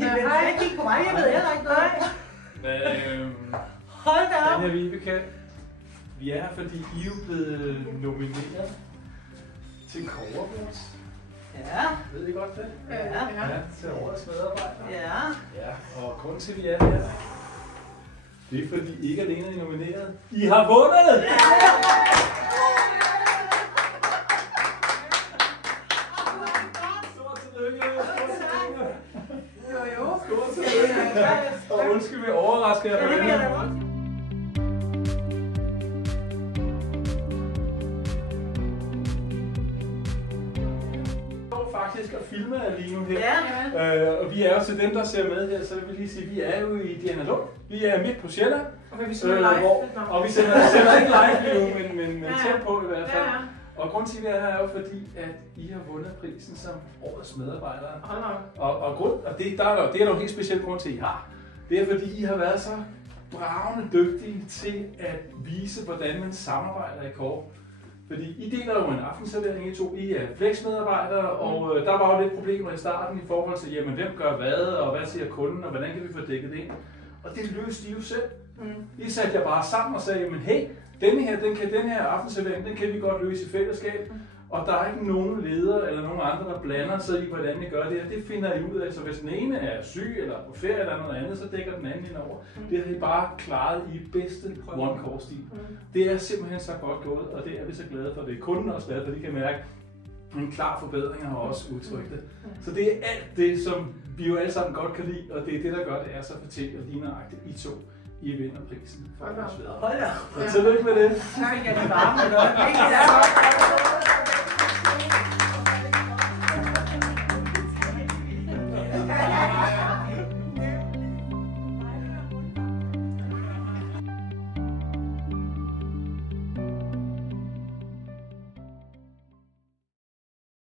Jeg kigge på mig, jeg ved heller ikke noget. Hold da op. Anja Vibeke, vi er her, fordi I er jo blevet nomineret til Cover Awards. Ja. Ved I godt det? Ja. Til årets medarbejder. Ja. Og grunden til, at vi er her, det er fordi ikke alene er I nomineret. I har vundet! Stort tillykke! Stort tillykke! Og undskyld, vi overrasker jer på det her. Faktisk at filme jer lige nu her. Og vi er jo til dem, der ser med her, så vil jeg lige sige, vi er jo i Dianalund. Vi er midt på Sjælland. Okay, vi sender live. Og vi sender ikke live nu, men tæt på i hvert fald. Og grunden til, at vi er her er jo fordi, at I har vundet prisen som årets medarbejdere. Og det er der jo en helt speciel grund til, at I har. Det er fordi, I har været så bravende dygtige til at vise, hvordan man samarbejder i Coop. Fordi I deler jo en aftenservering, I er flexmedarbejdere, og der var jo lidt problemer i starten i forhold til, jamen hvem gør hvad, og hvad siger kunden, og hvordan kan vi få dækket det ind. Og det løste I jo selv. I satte jer bare sammen og sagde, jamen hey, den her aftenservering, den kan vi godt løse i fællesskab. Og der er ikke nogen leder eller nogen andre, der blander sig i, hvordan I gør det, og det finder I ud af. Så hvis den ene er syg eller på ferie eller noget andet, så dækker den anden ind over. Det har I bare klaret i bedste one-core-stil. Det er simpelthen så godt gået, og det er vi så glade for. Det er kunden også glade for, de kan mærke en klar forbedring og også udtrykt det. Så det er alt det, som vi jo alle sammen godt kan lide, og det er det, der gør det er så fortæt og lige nøjagtigt I to. I vinder prisen for vores vedere. Hold da. Så tillykke med det. Tak, jeg er varme.